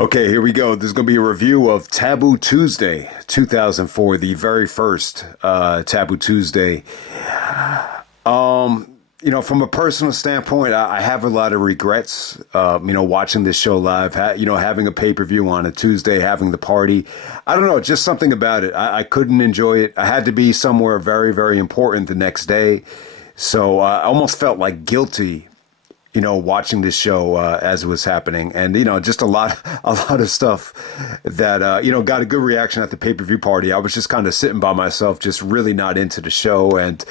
Okay, here we go. There's going to be a review of Taboo Tuesday 2004, the very first Taboo Tuesday. From a personal standpoint, I have a lot of regrets, watching this show live, having a pay-per-view on a Tuesday, having the party. I don't know, just something about it. I couldn't enjoy it. I had to be somewhere very, very important the next day. So I almost felt like guilty, watching this show as it was happening, and just a lot of stuff that got a good reaction at the pay-per-view party. I was just kind of sitting by myself, just really not into the show, and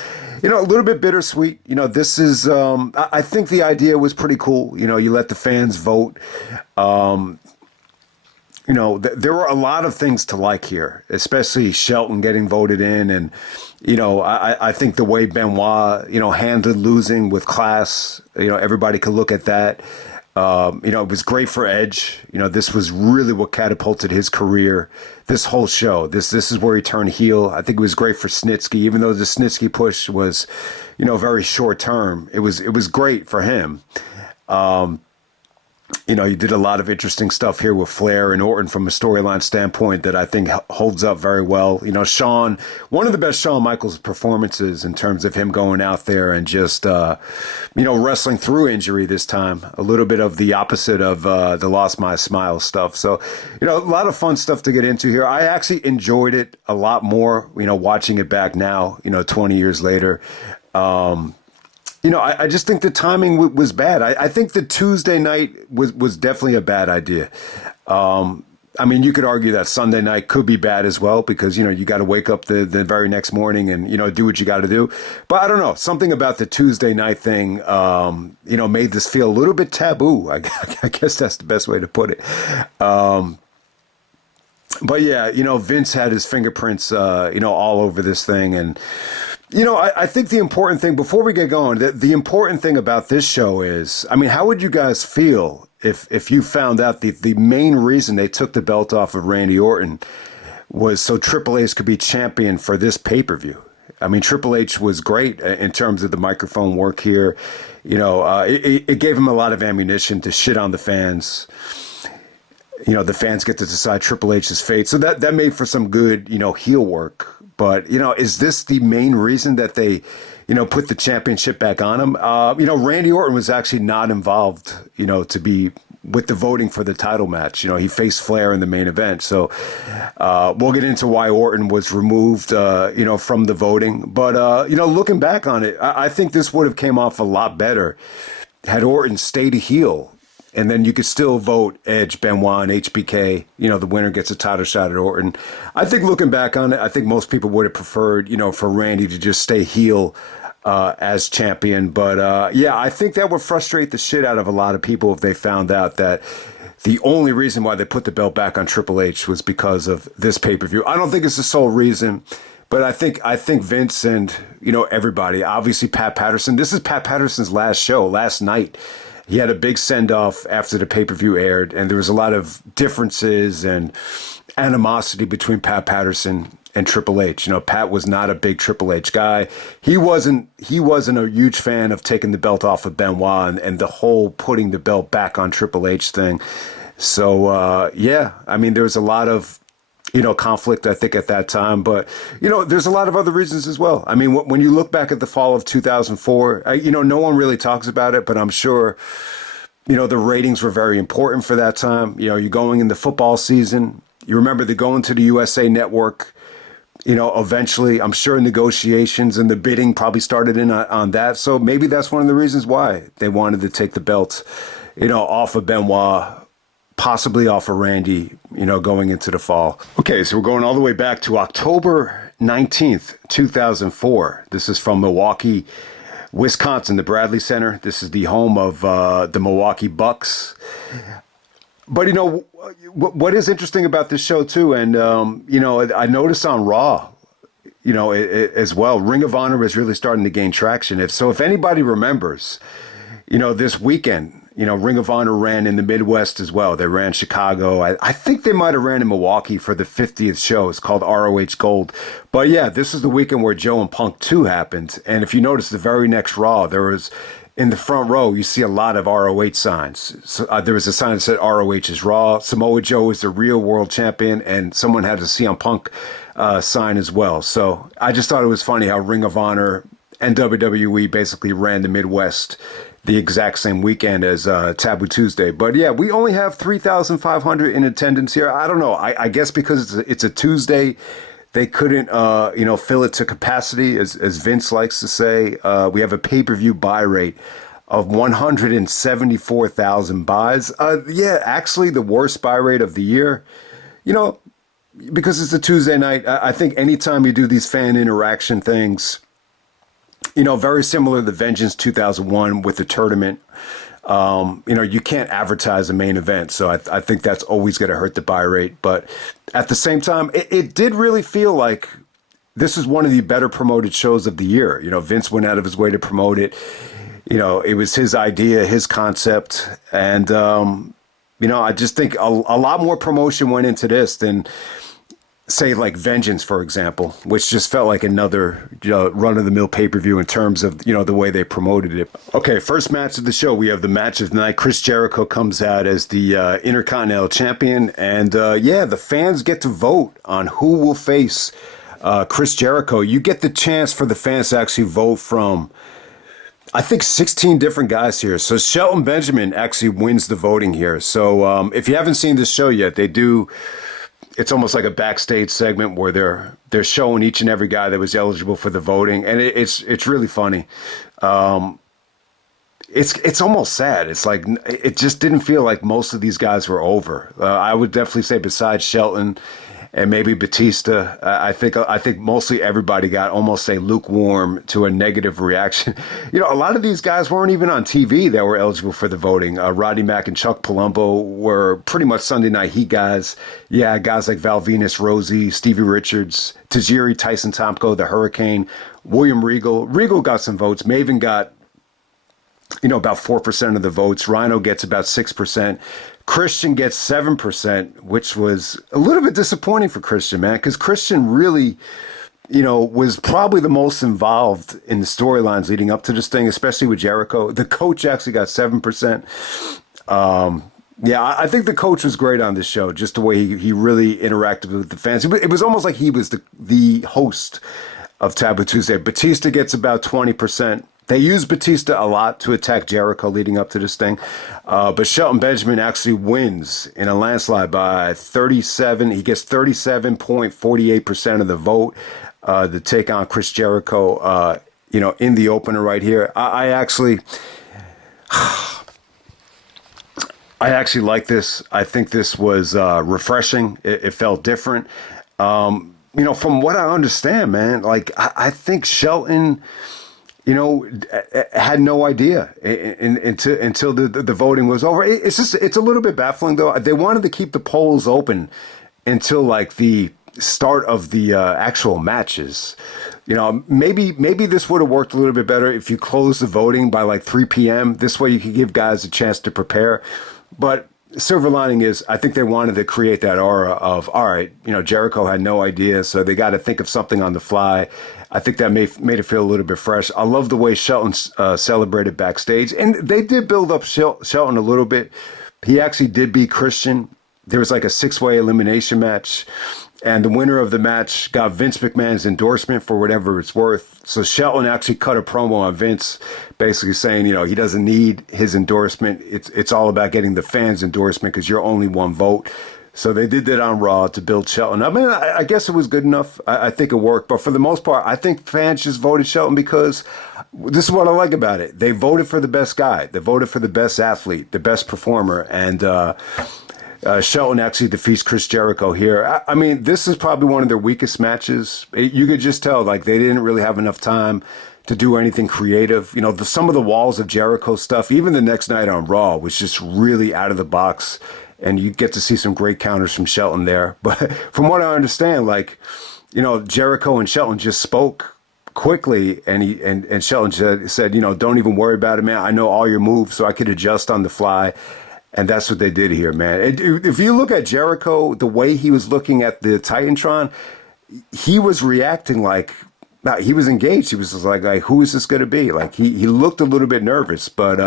a little bit bittersweet. This is I think the idea was pretty cool. You let the fans vote. There were a lot of things to like here, especially Shelton getting voted in. And, I think the way Benoit, handled losing with class, everybody could look at that. It was great for Edge. This was really what catapulted his career. This whole show, this is where he turned heel. I think it was great for Snitsky, even though the Snitsky push was, very short term. It was great for him. You did a lot of interesting stuff here with Flair and Orton from a storyline standpoint that I think holds up very well. Shawn, one of the best Shawn Michaels performances in terms of him going out there and just, wrestling through injury this time. A little bit of the opposite of the Lost My Smile stuff. So, a lot of fun stuff to get into here. I actually enjoyed it a lot more, watching it back now, 20 years later. I just think the timing was bad. I think the Tuesday night was definitely a bad idea. You could argue that Sunday night could be bad as well because, you got to wake up the very next morning and, do what you got to do. But I don't know. Something about the Tuesday night thing, made this feel a little bit taboo. I guess that's the best way to put it. But yeah, Vince had his fingerprints, all over this thing. And, I think the important thing, before we get going, the important thing about this show is, how would you guys feel if you found out the main reason they took the belt off of Randy Orton was so Triple H could be champion for this pay-per-view? Triple H was great in terms of the microphone work here. It gave him a lot of ammunition to shit on the fans. The fans get to decide Triple H's fate. So that made for some good, heel work. But, is this the main reason that they, put the championship back on him? Randy Orton was actually not involved, to be with the voting for the title match. He faced Flair in the main event. So we'll get into why Orton was removed, from the voting. But, looking back on it, I think this would have came off a lot better had Orton stayed a heel. And then you could still vote Edge, Benoit, and HBK. The winner gets a title shot at Orton. I think looking back on it, I think most people would have preferred, for Randy to just stay heel as champion. But I think that would frustrate the shit out of a lot of people if they found out that the only reason why they put the belt back on Triple H was because of this pay-per-view. I don't think it's the sole reason. But I think Vince and, everybody, obviously Pat Patterson. This is Pat Patterson's last show, last night. He had a big send-off after the pay-per-view aired, and there was a lot of differences and animosity between Pat Patterson and Triple H. Pat was not a big Triple H guy. He wasn't a huge fan of taking the belt off of Benoit and the whole putting the belt back on Triple H thing. So, there was a lot of conflict, I think, at that time. But, there's a lot of other reasons as well. When you look back at the fall of 2004, no one really talks about it, but I'm sure, the ratings were very important for that time. You're going in the football season. You remember the going to the USA Network, eventually, I'm sure negotiations and the bidding probably started in on that. So maybe that's one of the reasons why they wanted to take the belt, off of Benoit, possibly off of Randy, going into the fall. Okay, so we're going all the way back to October 19th, 2004. This is from Milwaukee, Wisconsin, the Bradley Center. This is the home of the Milwaukee Bucks. But, what is interesting about this show, too, and, I noticed on Raw, as well, Ring of Honor is really starting to gain traction. If anybody remembers, this weekend, Ring of Honor ran in the Midwest as well. They ran Chicago. I think they might have ran in Milwaukee for the 50th show. It's called ROH Gold. But yeah, this is the weekend where Joe and Punk 2 happened. And if you notice, the very next Raw, there was in the front row, you see a lot of ROH signs. So, there was a sign that said ROH is Raw. Samoa Joe is the real world champion, and someone had a CM Punk sign as well. So I just thought it was funny how Ring of Honor and WWE basically ran the Midwest the exact same weekend as Taboo Tuesday. But yeah, we only have 3,500 in attendance here. I don't know. I guess because it's a Tuesday, they couldn't, fill it to capacity, as Vince likes to say. We have a pay-per-view buy rate of 174,000 buys. Yeah, actually the worst buy rate of the year. Because it's a Tuesday night, I think anytime you do these fan interaction things, very similar to Vengeance 2001 with the tournament, you can't advertise a main event. So I think that's always going to hurt the buy rate. But at the same time, it did really feel like this is one of the better promoted shows of the year. Vince went out of his way to promote it. It was his idea, his concept. And, I just think a lot more promotion went into this than, say, like Vengeance, for example, which just felt like another run-of-the-mill pay-per-view in terms of, the way they promoted it. Okay, first match of the show, we have the match of the night. Chris Jericho comes out as the Intercontinental Champion, and the fans get to vote on who will face Chris Jericho. You get the chance for the fans to actually vote from, I think, 16 different guys here. So Shelton Benjamin actually wins the voting here. So if you haven't seen this show yet, they do... It's almost like a backstage segment where they're showing each and every guy that was eligible for the voting, and it's really funny. It's almost sad. It's like it just didn't feel like most of these guys were over. I would definitely say besides Shelton and maybe Batista, I think mostly everybody got almost a lukewarm to a negative reaction. A lot of these guys weren't even on TV that were eligible for the voting. Roddy Mack and Chuck Palumbo were pretty much Sunday Night Heat guys. Yeah, guys like Val Venus, Rosie, Stevie Richards, Tajiri, Tyson Tomko, the Hurricane, William Regal. Regal got some votes. Maven got about 4% of the votes. Rhino gets about 6%. Christian gets 7%, which was a little bit disappointing for Christian, man, because Christian really, was probably the most involved in the storylines leading up to this thing, especially with Jericho. The coach actually got 7%. I think the coach was great on this show, just the way he really interacted with the fans. It was almost like he was the host of Taboo Tuesday. Batista gets about 20%. They used Batista a lot to attack Jericho leading up to this thing. But Shelton Benjamin actually wins in a landslide by 37. He gets 37.48% of the vote to take on Chris Jericho, in the opener right here. I actually like this. I think this was refreshing. It felt different. From what I understand, man, like I think Shelton... had no idea until the voting was over. It's a little bit baffling, though. They wanted to keep the polls open until like the start of the actual matches. Maybe this would have worked a little bit better if you closed the voting by like 3 p.m. This way you could give guys a chance to prepare. But silver lining is I think they wanted to create that aura of, all right, Jericho had no idea, so they got to think of something on the fly. I think that made it feel a little bit fresh. I love the way Shelton celebrated backstage. And they did build up Shelton a little bit. He actually did beat Christian. There was like a 6-way elimination match. And the winner of the match got Vince McMahon's endorsement for whatever it's worth. So Shelton actually cut a promo on Vince, basically saying, he doesn't need his endorsement. It's all about getting the fans' endorsement because you're only one vote. So they did that on Raw to build Shelton. I mean, I guess it was good enough. I think it worked. But for the most part, I think fans just voted Shelton because this is what I like about it. They voted for the best guy. They voted for the best athlete, the best performer. And Shelton actually defeats Chris Jericho here. I mean, this is probably one of their weakest matches. You could just tell, like, they didn't really have enough time to do anything creative. Some of the walls of Jericho stuff, even the next night on Raw, was just really out of the box. And you get to see some great counters from Shelton there. But from what I understand, like, Jericho and Shelton just spoke quickly, and Shelton said, don't even worry about it, man. I know all your moves, so I could adjust on the fly. And that's what they did here, man. If you look at Jericho, the way he was looking at the Titantron, he was reacting like he was engaged. He was just like, who is this going to be? Like he looked a little bit nervous, but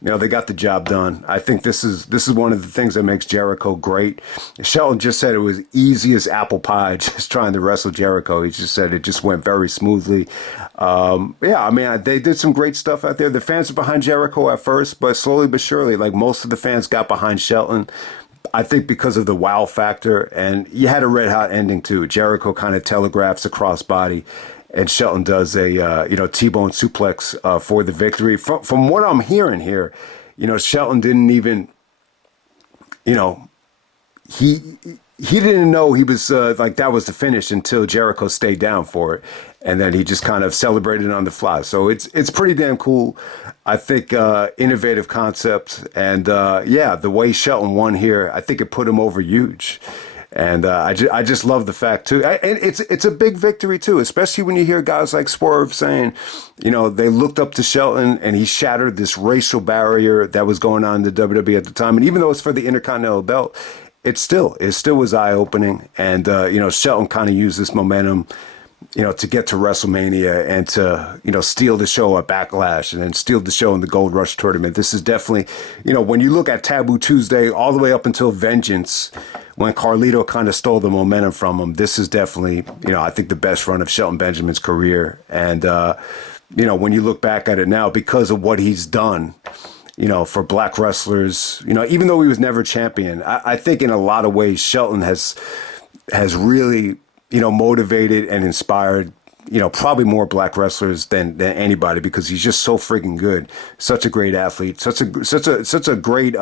they got the job done. I think this is one of the things that makes Jericho great. Shelton just said it was easy as apple pie just trying to wrestle Jericho. He just said it just went very smoothly. They did some great stuff out there. The fans were behind Jericho at first, but slowly but surely, like most of the fans got behind Shelton. I think because of the wow factor, and you had a red hot ending too. Jericho kind of telegraphs a crossbody, and Shelton does a T-bone suplex for the victory. From what I'm hearing here, Shelton didn't even, he didn't know he was that was the finish until Jericho stayed down for it, and then he just kind of celebrated on the fly. So it's pretty damn cool. I think innovative concept, and the way Shelton won here, I think it put him over huge. And I just love the fact too, and it's a big victory too, especially when you hear guys like Swerve saying, they looked up to Shelton and he shattered this racial barrier that was going on in the WWE at the time, and even though it's for the Intercontinental belt, it still was eye opening, and Shelton kind of used this momentum, to get to WrestleMania and to steal the show at Backlash and then steal the show in the Gold Rush tournament. This is definitely, when you look at Taboo Tuesday all the way up until Vengeance, when Carlito kind of stole the momentum from him, this is definitely, I think the best run of Shelton Benjamin's career. And, when you look back at it now, because of what he's done, for black wrestlers, even though he was never champion, I think in a lot of ways Shelton has really, motivated and inspired, probably more black wrestlers than anybody, because he's just so freaking good. Such a great athlete, such a great,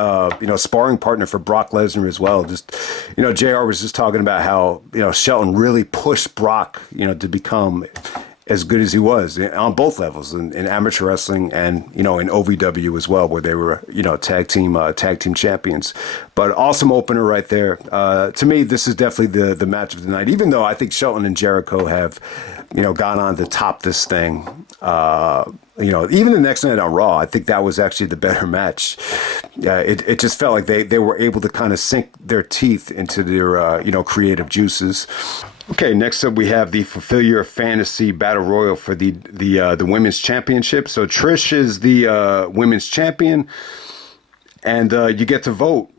sparring partner for Brock Lesnar as well. Just, JR was just talking about how, Shelton really pushed Brock, to become as good as he was on both levels, in amateur wrestling and, in OVW as well, where they were, tag team champions. But awesome opener right there. To me, this is definitely the match of the night, even though I think Shelton and Jericho have, gone on to top this thing. Even the next night on Raw, I think that was actually the better match. It just felt like they were able to kind of sink their teeth into their, creative juices. Okay, next up we have the Fulfill Your Fantasy Battle Royal for the Women's Championship. So Trish is the Women's Champion, and you get to vote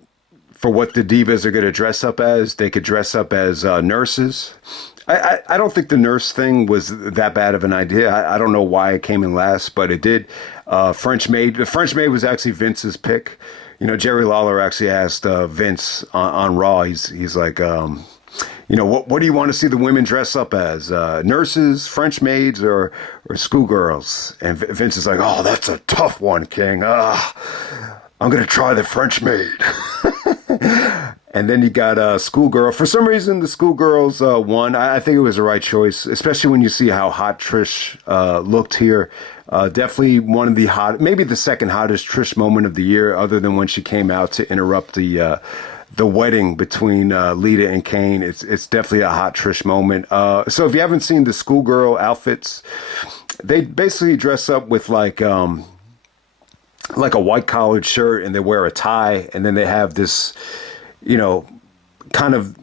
for what the Divas are going to dress up as. They could dress up as nurses. I don't think the nurse thing was that bad of an idea. I don't know why it came in last, but it did. French maid. The French maid was actually Vince's pick. Jerry Lawler actually asked Vince on Raw. He's like, what do you want to see the women dress up as? Nurses, French maids, or schoolgirls? And Vince is like, oh, that's a tough one, King. I'm going to try the French maid. And then you got schoolgirl. For some reason, the schoolgirls won. I think it was the right choice, especially when you see how hot Trish looked here. Definitely one of the maybe the second hottest Trish moment of the year, other than when she came out to interrupt the wedding between Lita and Kane. It's definitely a hot Trish moment. So if you haven't seen the schoolgirl outfits, they basically dress up with like a white collared shirt, and they wear a tie, and then they have this, kind of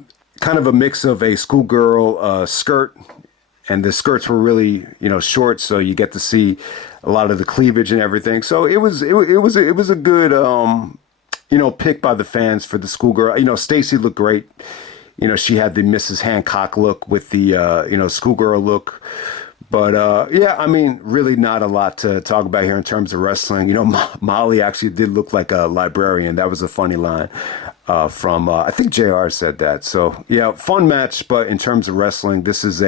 a mix of a schoolgirl skirt, and the skirts were really short, so you get to see a lot of the cleavage and everything. So it was a good pick by the fans for the schoolgirl. Stacy looked great. She had the Mrs. Hancock look with the schoolgirl look. But really not a lot to talk about here in terms of wrestling. Molly actually did look like a librarian. That was a funny line from I think JR said that. So yeah, fun match. But in terms of wrestling, this is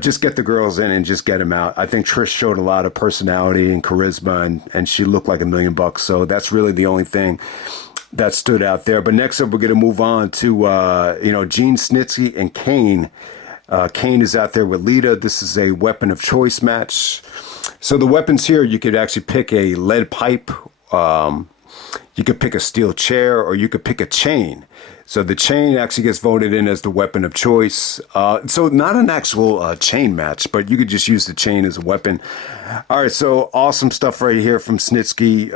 just get the girls in and just get them out. I think Trish showed a lot of personality and charisma, and she looked like $1 million. So that's really the only thing that stood out there. But next up, we're going to move on to Gene Snitsky and Kane. Kane is out there with Lita. This is a weapon of choice match. So the weapons here, you could actually pick a lead pipe, you could pick a steel chair, or you could pick a chain. So the chain actually gets voted in as the weapon of choice. So not an actual chain match, but you could just use the chain as a weapon. All right, so awesome stuff right here from Snitsky.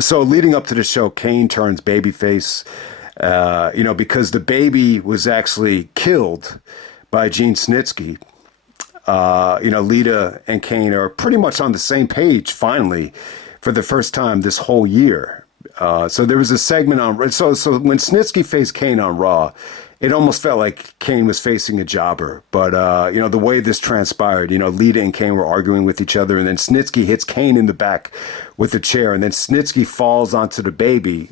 So leading up to the show, Kane turns babyface, because the baby was actually killed by Gene Snitsky. Lita and Kane are pretty much on the same page finally for the first time this whole year. So there was a segment on, so when Snitsky faced Kane on Raw, it almost felt like Kane was facing a jobber. But, the way this transpired, Lita and Kane were arguing with each other, and then Snitsky hits Kane in the back with a chair, and then Snitsky falls onto the baby,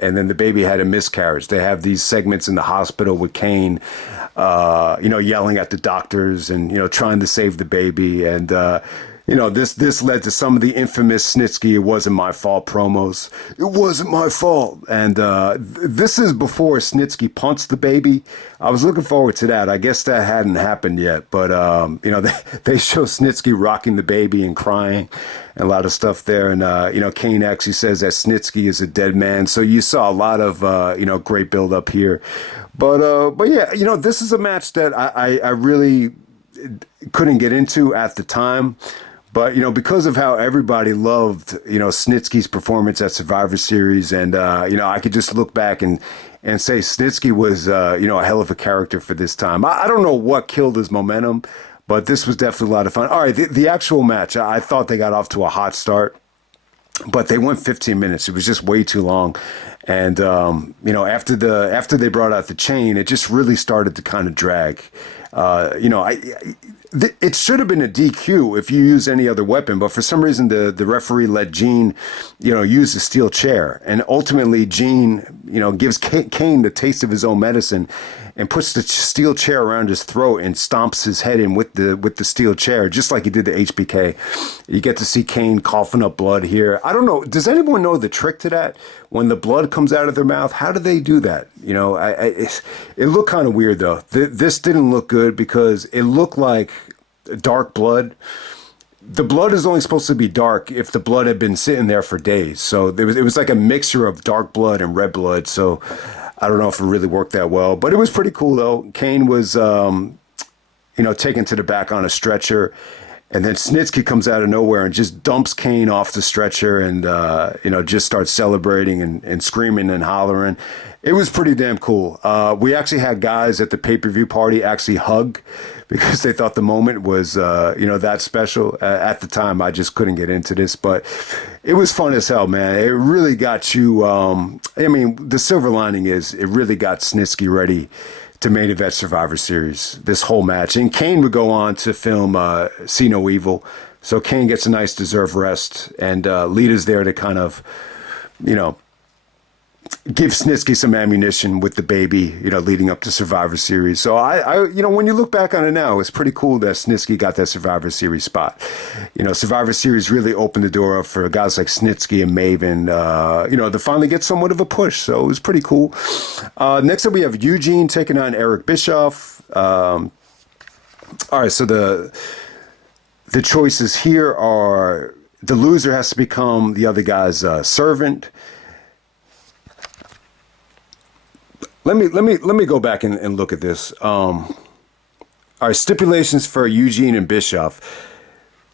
and then the baby had a miscarriage. They have these segments in the hospital with Kane, yelling at the doctors and, trying to save the baby. And, this led to some of the infamous Snitsky "It wasn't my fault" promos. It wasn't my fault. And this is before Snitsky punts the baby. I was looking forward to that. I guess that hadn't happened yet. But, they show Snitsky rocking the baby and crying and a lot of stuff there. And, Kane actually says that Snitsky is a dead man. So you saw a lot of, great build up here. But yeah, this is a match that I really couldn't get into at the time. But, because of how everybody loved, Snitsky's performance at Survivor Series, and, I could just look back and say Snitsky was, a hell of a character for this time. I don't know what killed his momentum, but this was definitely a lot of fun. All right, the actual match, I thought they got off to a hot start, but they went 15 minutes. It was just way too long. And, after they brought out the chain, it just really started to kind of drag. It should have been a DQ if you use any other weapon, but for some reason the referee let Gene, use the steel chair, and ultimately Gene, gives Kane the taste of his own medicine, and puts the steel chair around his throat and stomps his head in with the steel chair, just like he did the HBK. You get to see Kane coughing up blood here. I don't know. Does anyone know the trick to that? When the blood comes out of their mouth, how do they do that? It looked kind of weird though. This didn't look good because it looked like dark blood. The blood is only supposed to be dark if the blood had been sitting there for days. So it was like a mixture of dark blood and red blood. So I don't know if it really worked that well, but it was pretty cool though. Kane was, taken to the back on a stretcher, and then Snitsky comes out of nowhere and just dumps Kane off the stretcher and, just starts celebrating and screaming and hollering. It was pretty damn cool. We actually had guys at the pay-per-view party actually hug because they thought the moment was, that special. At the time, I just couldn't get into this, but it was fun as hell, man. It really got you, the silver lining is it really got Snitsky ready to main event Survivor Series, this whole match. And Kane would go on to film See No Evil. So Kane gets a nice deserved rest, and Lita's there to kind of, give Snitsky some ammunition with the baby, leading up to Survivor Series. So I when you look back on it now, it's pretty cool that Snitsky got that Survivor Series spot. Survivor Series really opened the door up for guys like Snitsky and Maven, to finally get somewhat of a push. So it was pretty cool. Next up, we have Eugene taking on Eric Bischoff. All right, so the choices here are the loser has to become the other guy's servant. Let me go back and look at this. All right, stipulations for Eugene and Bischoff.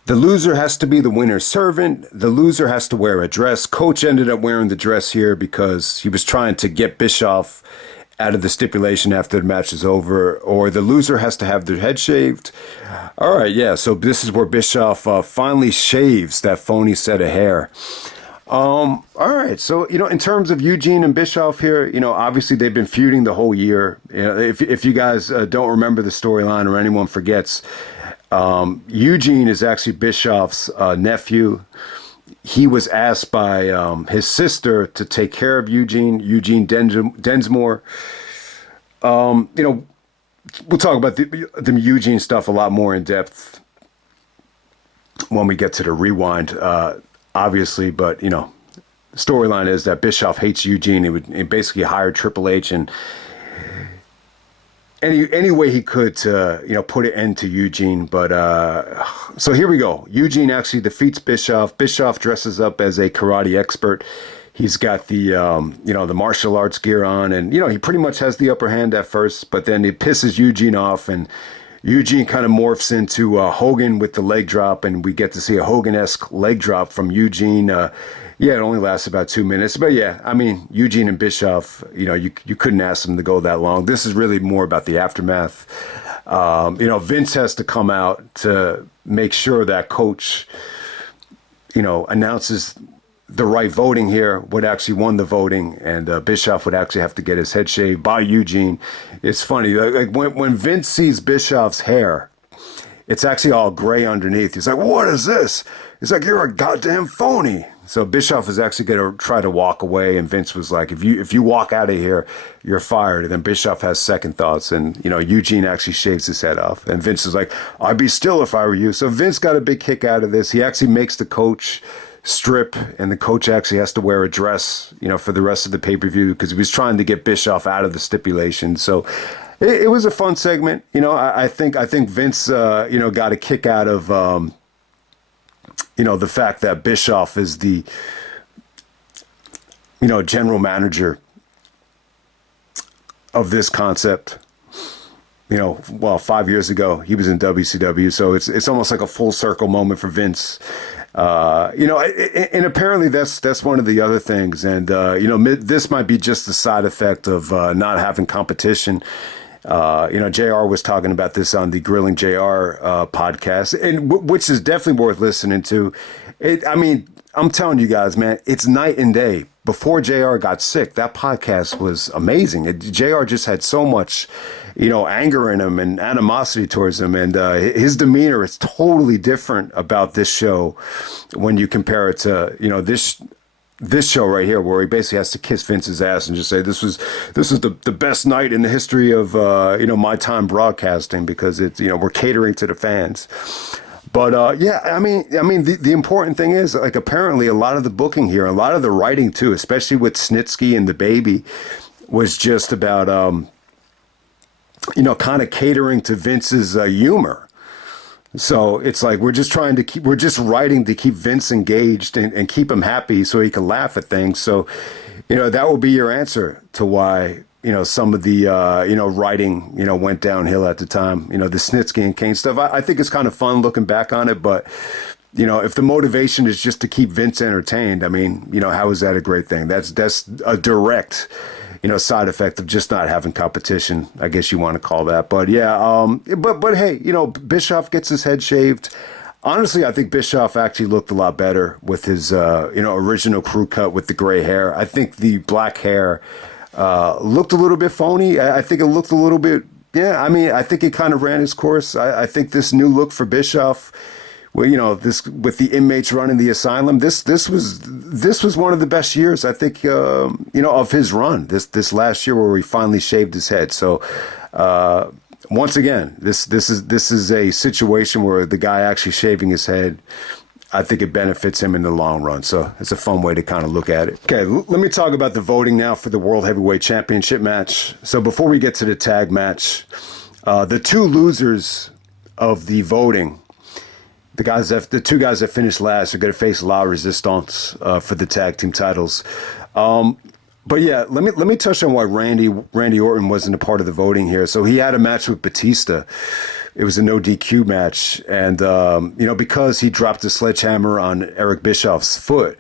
The loser has to be the winner's servant. The loser has to wear a dress. Coach ended up wearing the dress here because he was trying to get Bischoff out of the stipulation after the match is over. Or the loser has to have their head shaved. All right, yeah, so this is where Bischoff finally shaves that phony set of hair. All right. So, in terms of Eugene and Bischoff here, obviously they've been feuding the whole year. If you guys don't remember the storyline or anyone forgets, Eugene is actually Bischoff's nephew. He was asked by his sister to take care of Eugene Densmore. We'll talk about the Eugene stuff a lot more in depth when we get to the rewind. Obviously, but the storyline is that Bischoff hates Eugene. He basically hired Triple H and any way he could to put an end to Eugene. But so here we go. Eugene actually defeats Bischoff. Bischoff dresses up as a karate expert. He's got the the martial arts gear on, and he pretty much has the upper hand at first, but then he pisses Eugene off, and Eugene kind of morphs into Hogan with the leg drop, and we get to see a Hogan-esque leg drop from Eugene. Yeah, it only lasts about 2 minutes. But yeah, I mean, Eugene and Bischoff, you couldn't ask them to go that long. This is really more about the aftermath. Vince has to come out to make sure that coach, announces the right voting here, what actually won the voting, and Bischoff would actually have to get his head shaved by Eugene. It's funny, like when Vince sees Bischoff's hair, it's actually all gray underneath. He's like, "What is this?" He's like, "You're a goddamn phony." So Bischoff is actually going to try to walk away, and Vince was like, if you walk out of here, you're fired. And then Bischoff has second thoughts, and Eugene actually shaves his head off, and Vince is like, "I'd be still if I were you." So Vince got a big kick out of this. He actually makes the coach strip, and the coach actually has to wear a dress, for the rest of the pay-per-view because he was trying to get Bischoff out of the stipulation. So it was a fun segment. I think Vince, got a kick out of, the fact that Bischoff is the, general manager of this concept. 5 years ago he was in WCW, so it's almost like a full circle moment for Vince. And apparently that's one of the other things. And, this might be just the side effect of not having competition. JR was talking about this on the Grilling JR podcast, and which is definitely worth listening to. I'm telling you guys, man, it's night and day. Before JR got sick, that podcast was amazing. JR just had so much, anger in him and animosity towards him. And his demeanor is totally different about this show when you compare it to, this show right here, where he basically has to kiss Vince's ass and just say, this is the best night in the history of, my time broadcasting, because it's, we're catering to the fans. But the important thing is, like, apparently a lot of the booking here, a lot of the writing too, especially with Snitsky and the baby, was just about kind of catering to Vince's humor. So it's like we're just writing to keep Vince engaged and keep him happy so he can laugh at things. So that will be your answer to why some of the writing went downhill at the time. The Snitsky and Kane stuff. I think it's kind of fun looking back on it, but if the motivation is just to keep Vince entertained, how is that a great thing? That's a direct side effect of just not having competition, I guess you want to call that. But yeah, but hey, Bischoff gets his head shaved. Honestly, I think Bischoff actually looked a lot better with his original crew cut with the gray hair. I think the black hair looked a little bit phony. I think it looked a little bit, I think it kind of ran its course. I think this new look for Bischoff, this with the inmates running the asylum, this was one of the best years, I think, of his run. This last year where he finally shaved his head. So once again, this is a situation where the guy actually shaving his head, I think it benefits him in the long run. So it's a fun way to kind of look at it. Okay, let me talk about the voting now for the World Heavyweight Championship match. So before we get to the tag match, the two losers of the voting, the two guys that finished last, are going to face La Resistance for the tag team titles. But yeah, let me touch on why Randy Orton wasn't a part of the voting here. So he had a match with Batista. It was a no DQ match, and because he dropped the sledgehammer on Eric Bischoff's foot,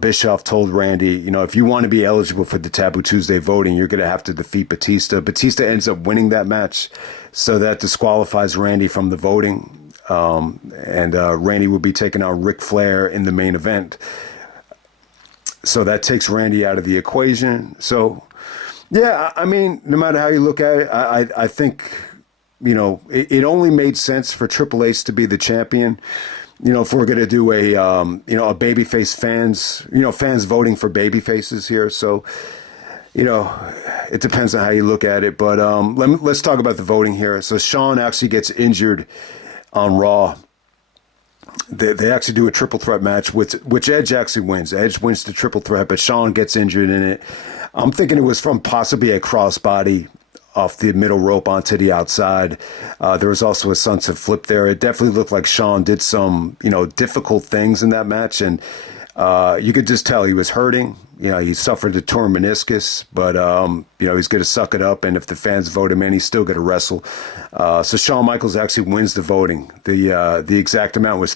Bischoff told Randy, if you want to be eligible for the Taboo Tuesday voting, you're going to have to defeat Batista. Batista ends up winning that match, so that disqualifies Randy from the voting. And Randy will be taking on Ric Flair in the main event. So that takes Randy out of the equation. So, yeah, no matter how you look at it, I think, it only made sense for Triple H to be the champion. If we're going to do a babyface fans voting for babyfaces here. So, it depends on how you look at it. But let's talk about the voting here. So Shawn actually gets injured on Raw. They actually do a triple threat match, which Edge actually wins. Edge wins the triple threat, but Shawn gets injured in it. I'm thinking it was from possibly a crossbody off the middle rope onto the outside. There was also a sunset flip there. It definitely looked like Shawn did some, difficult things in that match, and you could just tell he was hurting. He suffered a torn meniscus, but, he's going to suck it up. And if the fans vote him in, he's still going to wrestle. So Shawn Michaels actually wins the voting. The exact amount was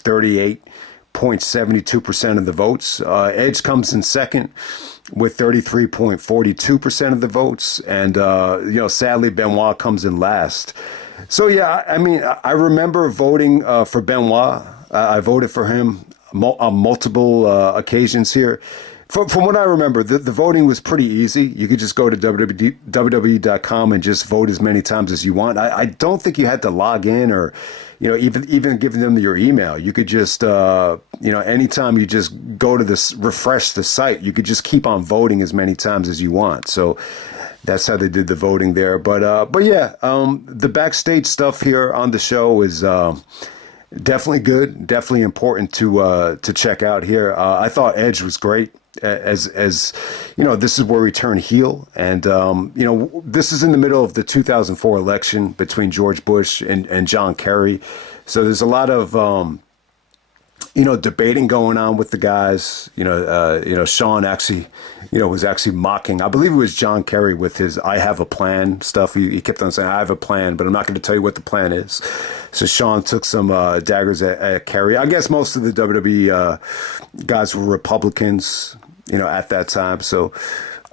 33.72% of the votes. Edge comes in second with 33.42% of the votes. And, sadly, Benoit comes in last. So, yeah, I mean, I remember voting for Benoit. I voted for him on multiple occasions here. From what I remember, the voting was pretty easy. You could just go to WWE.com and just vote as many times as you want. I don't think you had to log in or, even giving them your email. You could just, anytime you just go to this, refresh the site, you could just keep on voting as many times as you want. So that's how they did the voting there. But yeah, the backstage stuff here on the show is definitely good, definitely important to check out here. I thought Edge was great. As this is where he turned heel, and this is in the middle of the 2004 election between George Bush and John Kerry, so there's a lot of debating going on with the guys. Shawn actually was actually mocking, I believe it was John Kerry, with his "I have a plan" stuff. He kept on saying, "I have a plan, but I'm not going to tell you what the plan is." So Shawn took some daggers at Kerry. I guess most of the WWE guys were Republicans, at that time. So,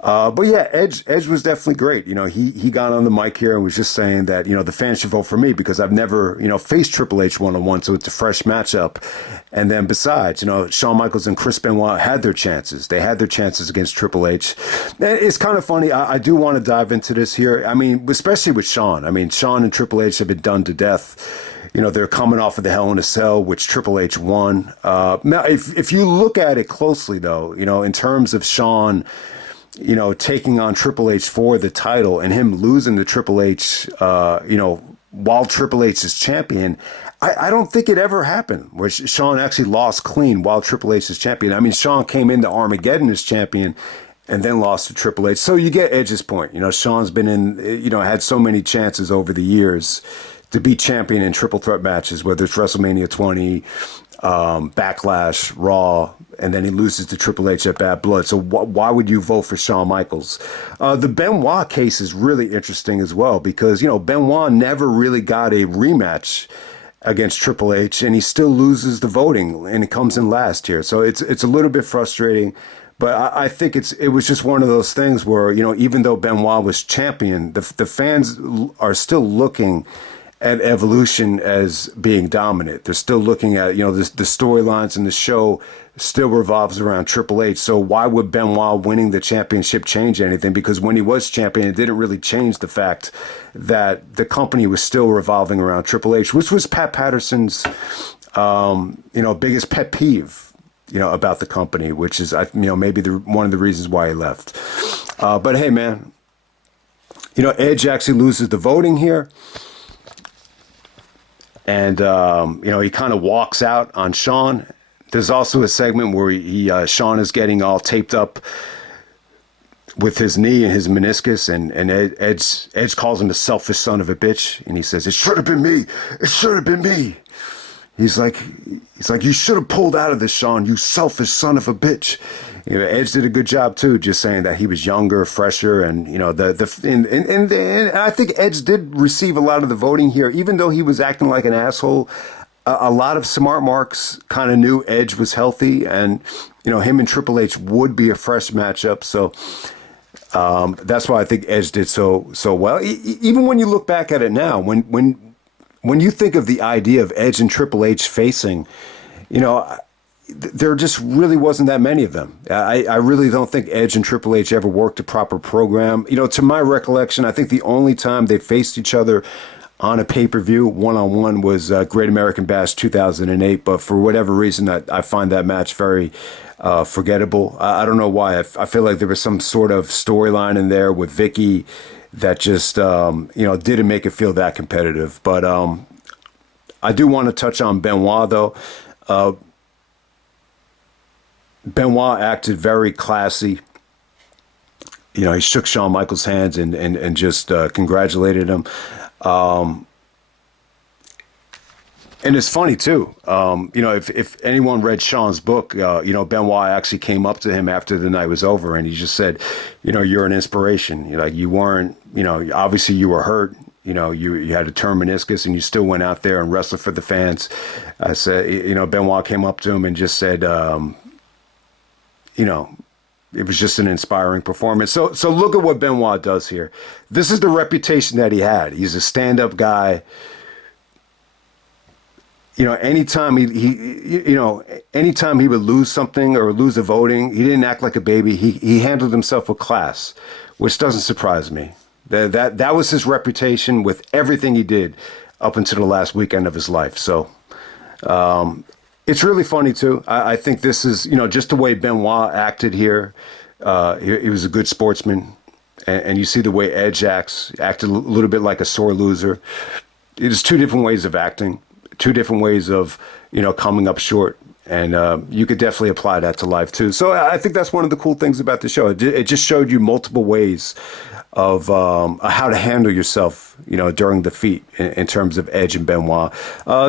but yeah, Edge was definitely great. He got on the mic here and was just saying that, the fans should vote for me because I've never, faced Triple H one-on-one. So it's a fresh matchup. And then besides, Shawn Michaels and Chris Benoit had their chances. They had their chances against Triple H. And it's kind of funny. I do want to dive into this here. I mean, especially with Shawn. I mean, Shawn and Triple H have been done to death. They're coming off of the Hell in a Cell, which Triple H won. Now, if you look at it closely, though, in terms of Shawn, taking on Triple H for the title and him losing to Triple H, while Triple H is champion, I don't think it ever happened where Shawn actually lost clean while Triple H is champion. I mean, Shawn came into Armageddon as champion and then lost to Triple H. So you get Edge's point. Shawn's been in, had so many chances over the years to be champion in triple threat matches, whether it's WrestleMania 20, Backlash, Raw, and then he loses to Triple H at Bad Blood. So why would you vote for Shawn Michaels? The Benoit case is really interesting as well because, Benoit never really got a rematch against Triple H, and he still loses the voting, and it comes in last here. So it's a little bit frustrating. But I think it was just one of those things where, even though Benoit was champion, the fans are still looking at Evolution as being dominant. They're still looking at, the storylines in the show still revolves around Triple H. So why would Benoit winning the championship change anything? Because when he was champion, it didn't really change the fact that the company was still revolving around Triple H, which was Pat Patterson's, biggest pet peeve, about the company, which is, maybe one of the reasons why he left. But hey, man, Edge actually loses the voting here. And, he kind of walks out on Shawn. There's also a segment where Shawn is getting all taped up with his knee and his meniscus. And Edge calls him a selfish son of a bitch. And he says, "It should have been me. It should have been me." He's like, "You should have pulled out of this, Shawn, you selfish son of a bitch." Edge did a good job too, just saying that he was younger, fresher, and and I think Edge did receive a lot of the voting here, even though he was acting like an asshole. A lot of smart marks kind of knew Edge was healthy, and him and Triple H would be a fresh matchup. So that's why I think Edge did so well. Even when you look back at it now, when you think of the idea of Edge and Triple H facing, there just really wasn't that many of them. I really don't think Edge and Triple H ever worked a proper program. To my recollection, I think the only time they faced each other on a pay-per-view one-on-one was Great American Bash 2008. But for whatever reason, I find that match very forgettable. I don't know why. I feel like there was some sort of storyline in there with Vicky that just, didn't make it feel that competitive. But I do want to touch on Benoit, though. Benoit acted very classy. He shook Shawn Michaels' hands and just congratulated him. And it's funny, too. If anyone read Shawn's book, Benoit actually came up to him after the night was over, and he just said, you're an inspiration. You weren't, obviously you were hurt. you had a torn meniscus and you still went out there and wrestled for the fans. I said, Benoit came up to him and just said, it was just an inspiring performance. So look at what Benoit does here. This is the reputation that he had. He's a stand-up guy. Anytime anytime he would lose something or lose a voting, he didn't act like a baby. He handled himself with class, which doesn't surprise me. That was his reputation with everything he did up until the last weekend of his life. So it's really funny too. I think this is, just the way Benoit acted here. He was a good sportsman, and you see the way Edge acted a little bit like a sore loser. There's two different ways of acting, two different ways of, coming up short. And you could definitely apply that to life too. So I think that's one of the cool things about the show. It just showed you multiple ways of how to handle yourself, during the feat in terms of Edge and Benoit.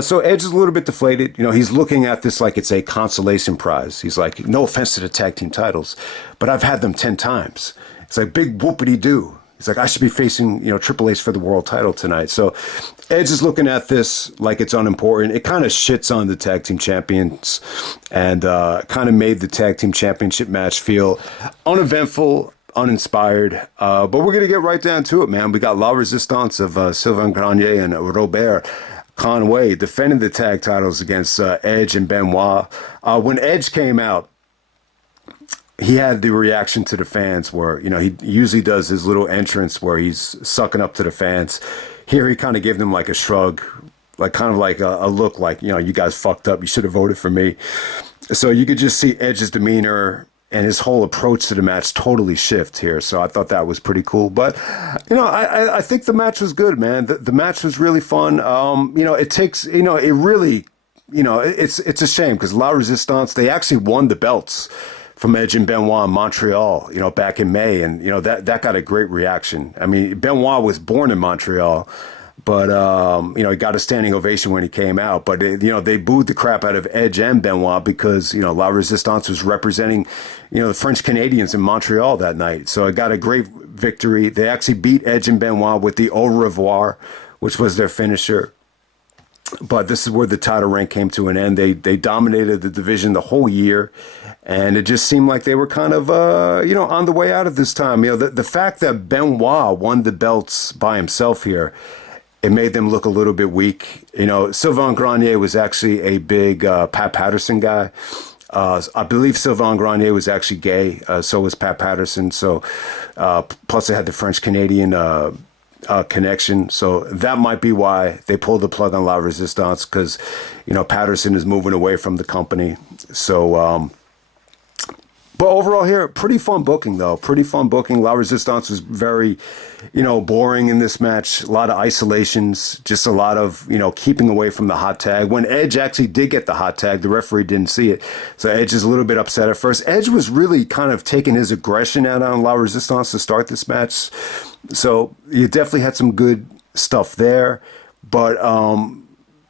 So Edge is a little bit deflated. He's looking at this like it's a consolation prize. He's like, no offense to the tag team titles, but I've had them 10 times. It's like big whoopity-doo. He's like, I should be facing, Triple H for the world title tonight. So Edge is looking at this like it's unimportant. It kind of shits on the tag team champions and kind of made the tag team championship match feel uneventful, uninspired. But we're going to get right down to it, man. We got La Resistance of Sylvain Grenier and Robert Conway defending the tag titles against Edge and Benoit. When Edge came out, he had the reaction to the fans where, he usually does his little entrance where he's sucking up to the fans. Here he kind of gave them like a shrug, like kind of like a look like, you guys fucked up. You should have voted for me. So you could just see Edge's demeanor and his whole approach to the match totally shift here. So I thought that was pretty cool. But, I think the match was good, man. The match was really fun. It takes, it really, it's a shame because La Resistance, they actually won the belts from Edge and Benoit in Montreal, back in May. And, that got a great reaction. I mean, Benoit was born in Montreal, but, he got a standing ovation when he came out. But, they booed the crap out of Edge and Benoit because, La Resistance was representing, the French Canadians in Montreal that night. So it got a great victory. They actually beat Edge and Benoit with the Au revoir, which was their finisher. But this is where the title reign came to an end. They dominated the division the whole year, and it just seemed like they were kind of, on the way out of this time. The fact that Benoit won the belts by himself here, it made them look a little bit weak. Sylvain Grenier was actually a big Pat Patterson guy. I believe Sylvain Grenier was actually gay, so was Pat Patterson. So, plus they had the French-Canadian connection. So that might be why they pulled the plug on La Resistance because, Patterson is moving away from the company. So, but overall here, pretty fun booking though. Pretty fun booking. La Resistance was very, boring in this match. A lot of isolations, just a lot of, keeping away from the hot tag. When Edge actually did get the hot tag, the referee didn't see it. So Edge is a little bit upset at first. Edge was really kind of taking his aggression out on La Resistance to start this match. So you definitely had some good stuff there. But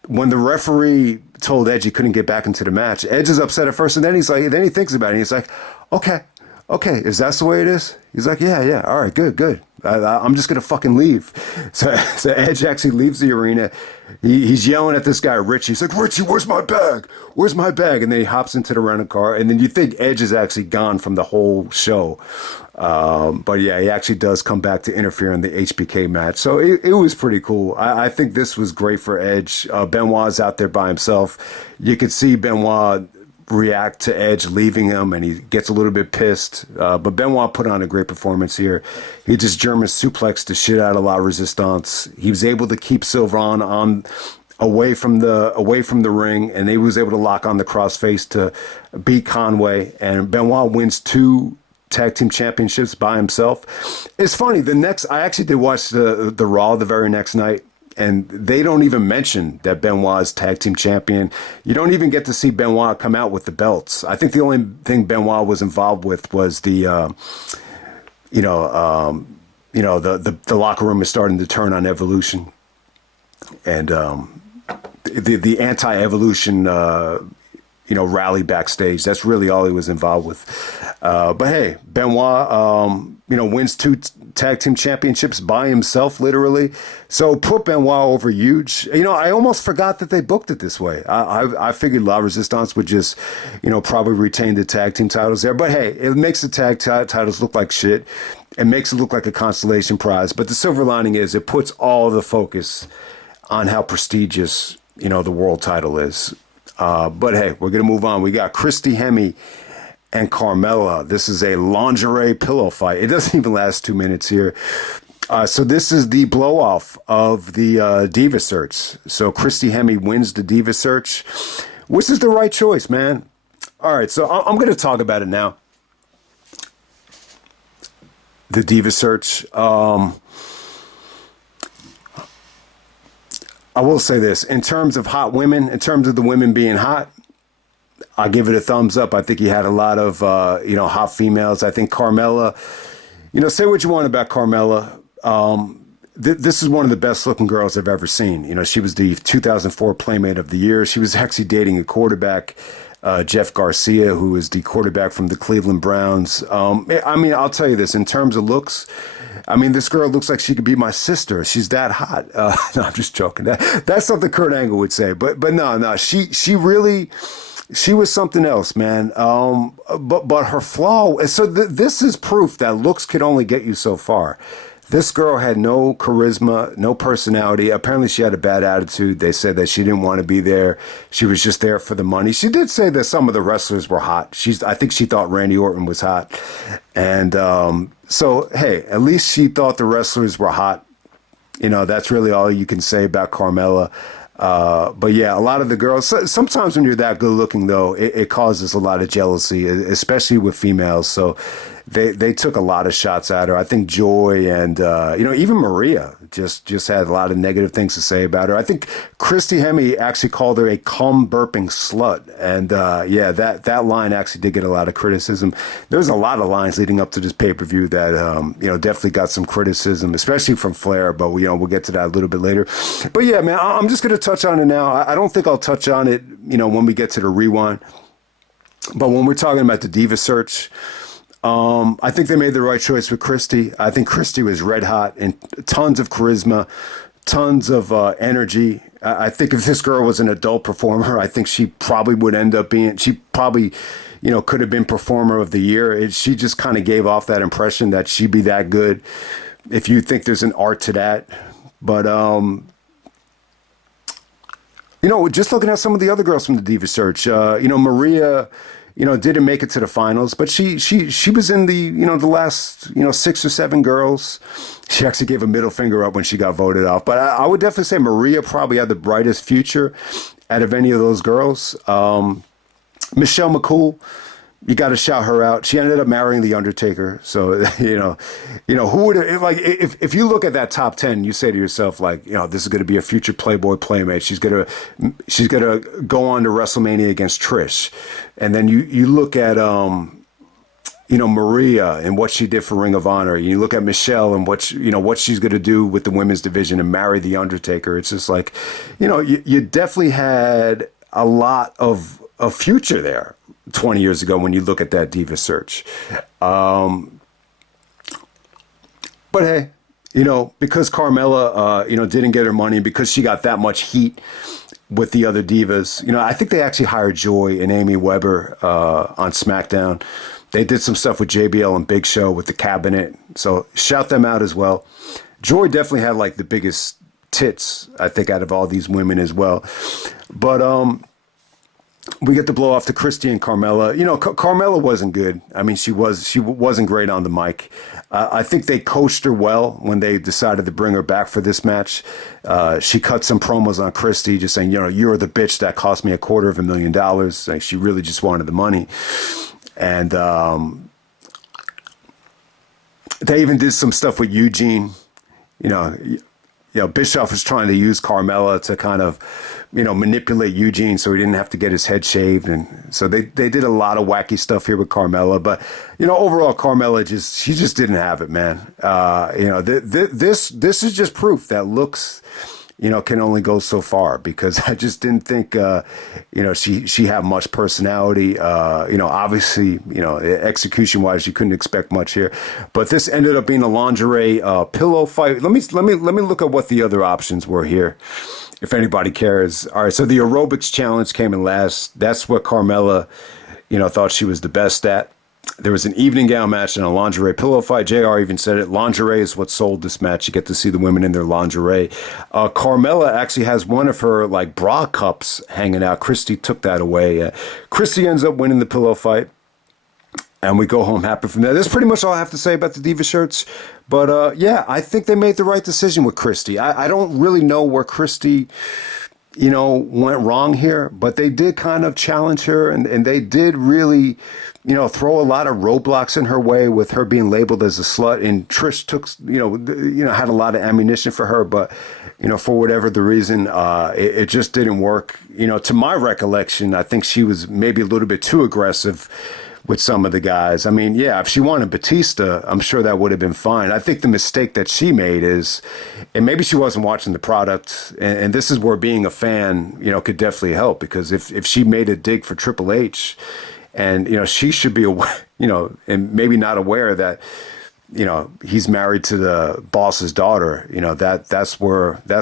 when the referee told Edge he couldn't get back into the match, Edge is upset at first, and then he thinks about it. And he's like, okay, is that the way it is? He's like, yeah, all right, good. I'm just gonna fucking leave. So Edge actually leaves the arena. He's yelling at this guy Richie. He's like, Richie, where's my bag? And then he hops into the rental car, and then you think Edge is actually gone from the whole show. But yeah, he actually does come back to interfere in the HBK match. So it was pretty cool. I think this was great for Edge. Benoit's out there by himself. You could see Benoit react to Edge leaving him, and he gets a little bit pissed. But Benoit put on a great performance here. He just German suplexed the shit out of La Resistance. He was able to keep Sylvain on away from the ring, and he was able to lock on the crossface to beat Conway. And Benoit wins 2 tag team championships by himself. It's funny. I actually did watch the Raw the very next night. And they don't even mention that Benoit is tag team champion. You don't even get to see Benoit come out with the belts. I think the only thing Benoit was involved with was the locker room is starting to turn on Evolution, and the anti-Evolution rally backstage. That's really all he was involved with. But hey, Benoit, wins 2 tag team championships by himself, literally. So put Benoit over huge. I almost forgot that they booked it this way. I figured La Resistance would just, probably retain the tag team titles there. But hey, it makes the tag titles look like shit. It makes it look like a consolation prize. But the silver lining is it puts all the focus on how prestigious, the world title is. But hey, we're going to move on. We got Christy, Hemme, and Carmela. This is a lingerie pillow fight. It doesn't even last 2 minutes here. So this is the blow-off of the Diva search. So Christy Hemme wins the Diva search, which is the right choice, man. All right, so I'm going to talk about it now. The Diva search. I will say this, in terms of hot women, in terms of the women being hot, I give it a thumbs up. I think he had a lot of, hot females. I think Carmela, say what you want about Carmela. This is one of the best looking girls I've ever seen. She was the 2004 Playmate of the Year. She was actually dating a quarterback, Jeff Garcia, who is the quarterback from the Cleveland Browns. I'll tell you this, in terms of looks, this girl looks like she could be my sister. She's that hot. No, I'm just joking. That's something Kurt Angle would say. But no, she really, she was something else, man. But her flaw. So this is proof that looks could only get you so far. This girl had no charisma, no personality. Apparently she had a bad attitude. They said that she didn't want to be there. She was just there for the money. She did say that some of the wrestlers were hot. I think she thought Randy Orton was hot. And so, hey, at least she thought the wrestlers were hot. That's really all you can say about Carmela. But yeah, a lot of the girls, sometimes when you're that good looking, though, it causes a lot of jealousy, especially with females. So they took a lot of shots at her. I think Joy and, even Maria just had a lot of negative things to say about her. I think Christy Hemme actually called her a cum burping slut. And that line actually did get a lot of criticism. There's a lot of lines leading up to this pay-per-view that, definitely got some criticism, especially from Flair. But, we'll get to that a little bit later. But yeah, man, I'm just going to touch on it now. I don't think I'll touch on it, when we get to the rewind. But when we're talking about the Diva search, I think they made the right choice with Christy. I think Christy was red hot and tons of charisma, tons of energy. I think if this girl was an adult performer, I think she probably would end up being, she probably, could have been performer of the year. She just kind of gave off that impression that she'd be that good. If you think there's an art to that. But, just looking at some of the other girls from the Diva search, Maria, didn't make it to the finals, but she was in the, the last, 6 or 7 girls. She actually gave a middle finger up when she got voted off. But I would definitely say Maria probably had the brightest future out of any of those girls. Michelle McCool, you got to shout her out. She ended up marrying the Undertaker. So, who would, like, if you look at that top 10, you say to yourself, like, this is going to be a future Playboy Playmate. She's going to go on to WrestleMania against Trish. And then you look at, Maria and what she did for Ring of Honor. You look at Michelle and what she's going to do with the women's division and marry the Undertaker. It's just like, you definitely had a lot of future there 20 years ago when you look at that Diva search. But hey, because Carmela, didn't get her money, because she got that much heat with the other divas, I think they actually hired Joy and Amy Weber on SmackDown. They did some stuff with JBL and Big Show with the cabinet. So shout them out as well. Joy definitely had like the biggest tits, I think, out of all these women as well. But, we get the blow off to Christy and Carmela. Carmela wasn't good. She wasn't great on the mic. I think they coached her well when they decided to bring her back for this match. She cut some promos on Christy, just saying, you're the bitch that cost me $250,000. Like, she really just wanted the money. And they even did some stuff with Eugene. Bischoff was trying to use Carmela to kind of, manipulate Eugene so he didn't have to get his head shaved. And so they did a lot of wacky stuff here with Carmela. But, overall, Carmela she just didn't have it, man. This is just proof that looks can only go so far, because I just didn't think, she had much personality. Obviously, execution wise, you couldn't expect much here, but this ended up being a lingerie pillow fight. Let me look at what the other options were here, if anybody cares. All right, so the aerobics challenge came in last. That's what Carmela, thought she was the best at. There was an evening gown match and a lingerie pillow fight. JR even said it. Lingerie is what sold this match. You get to see the women in their lingerie. Carmela actually has one of her bra cups hanging out. Christy took that away. Christy ends up winning the pillow fight, and we go home happy from there. That's pretty much all I have to say about the Diva shirts. But I think they made the right decision with Christy. I don't really know where Christy went wrong here, but they did kind of challenge her, and they did really, throw a lot of roadblocks in her way with her being labeled as a slut. And Trish took, had a lot of ammunition for her, but, for whatever the reason, it just didn't work. To my recollection, I think she was maybe a little bit too aggressive with some of the guys. I mean, yeah, if she wanted Batista, I'm sure that would have been fine. I think the mistake that she made is, and maybe she wasn't watching the product, and this is where being a fan, could definitely help, because if she made a dig for Triple H, and, she should be aware, and maybe not aware that, he's married to the boss's daughter, that's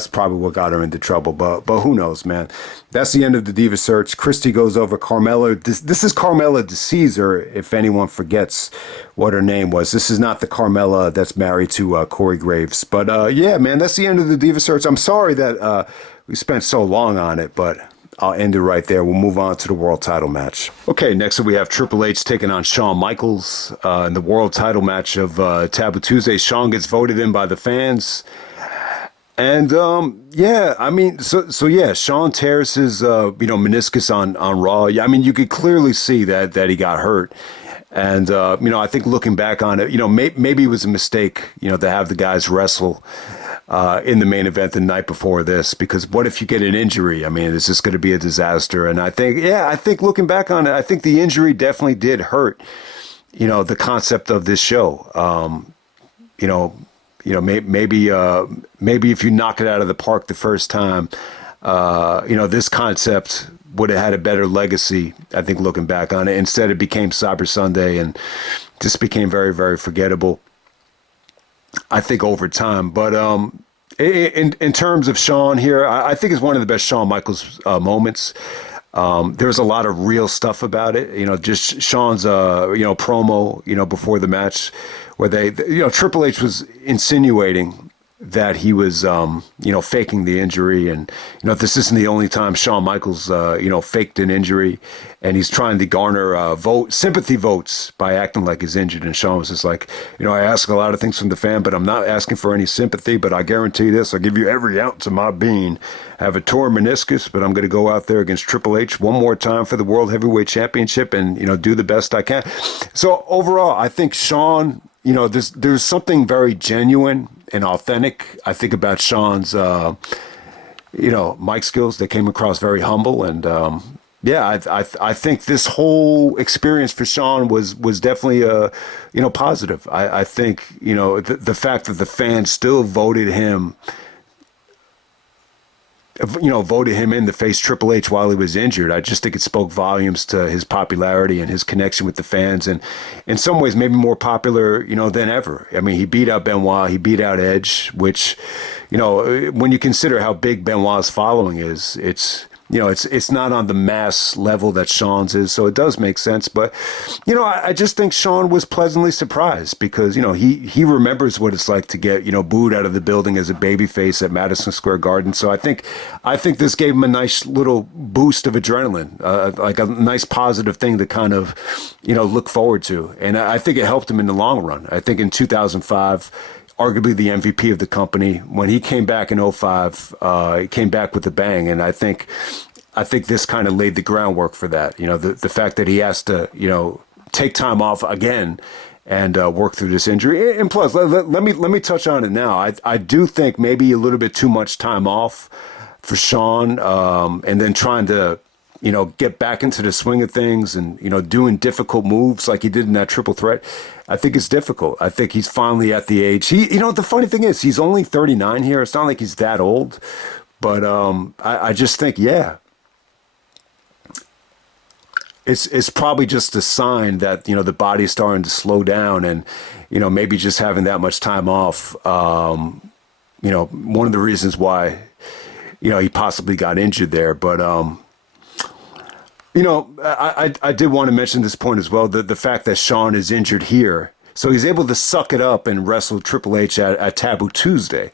probably what got her into trouble. But who knows, man. That's the end of the Diva search. Christy goes over Carmela. This is Carmela DeCeasre, if anyone forgets what her name was. This is not the Carmela that's married to Corey Graves. But yeah, man, that's the end of the Diva search. I'm sorry that we spent so long on it, but I'll end it right there. We'll move on to the world title match. Okay, next up we have Triple H taking on Shawn Michaels in the world title match of Taboo Tuesday. Shawn gets voted in by the fans. And Shawn tears his meniscus on Raw. I mean, you could clearly see that he got hurt. And I think looking back on it, maybe it was a mistake, to have the guys wrestle in the main event the night before this, because what if you get an injury? I mean, it's just going to be a disaster. And I think looking back on it, I think the injury definitely did hurt, the concept of this show. Maybe if you knock it out of the park the first time, this concept would have had a better legacy, I think, looking back on it. Instead, it became Cyber Sunday and just became very, very forgettable, I think, over time. But in terms of Shawn here, I think it's one of the best Shawn Michaels moments. There's a lot of real stuff about it, just Shawn's, promo, before the match, where Triple H was insinuating that he was, faking the injury. And, this isn't the only time Shawn Michaels, faked an injury, and he's trying to garner sympathy votes by acting like he's injured. And Shawn was just like, I ask a lot of things from the fan, but I'm not asking for any sympathy, but I guarantee this, I'll give you every ounce of my being. I have a torn meniscus, but I'm going to go out there against Triple H one more time for the World Heavyweight Championship and, do the best I can. So overall, I think Shawn, there's something very genuine and authentic, I think, about Shawn's, mic skills. They came across very humble. And, I think this whole experience for Shawn was definitely, positive. I think, the fact that the fans still voted him in to face Triple H while he was injured. I just think it spoke volumes to his popularity and his connection with the fans, and in some ways maybe more popular, than ever. I mean, he beat out Benoit, he beat out Edge, which, when you consider how big Benoit's following is, it's not on the mass level that Shawn's is, so it does make sense. But, I just think Shawn was pleasantly surprised because, he remembers what it's like to get, booed out of the building as a babyface at Madison Square Garden. So I think this gave him a nice little boost of adrenaline, like a nice positive thing to kind of, look forward to. And I think it helped him in the long run. I think in 2005, arguably the MVP of the company, when he came back in 2005, he came back with a bang. And I think this kind of laid the groundwork for that. The fact that he has to, take time off again and work through this injury. And plus, let me touch on it now. I do think maybe a little bit too much time off for Shawn, and then trying to, get back into the swing of things and, doing difficult moves like he did in that triple threat. I think it's difficult. I think he's finally at the age. The funny thing is, he's only 39 here. It's not like he's that old, But I just think, yeah, it's probably just a sign that, you know, the body's starting to slow down, and, you know, maybe just having that much time off, you know, one of the reasons why, you know, he possibly got injured there. But, you know, I did want to mention this point as well, the fact that Shawn is injured here. So he's able to suck it up and wrestle Triple H at Taboo Tuesday,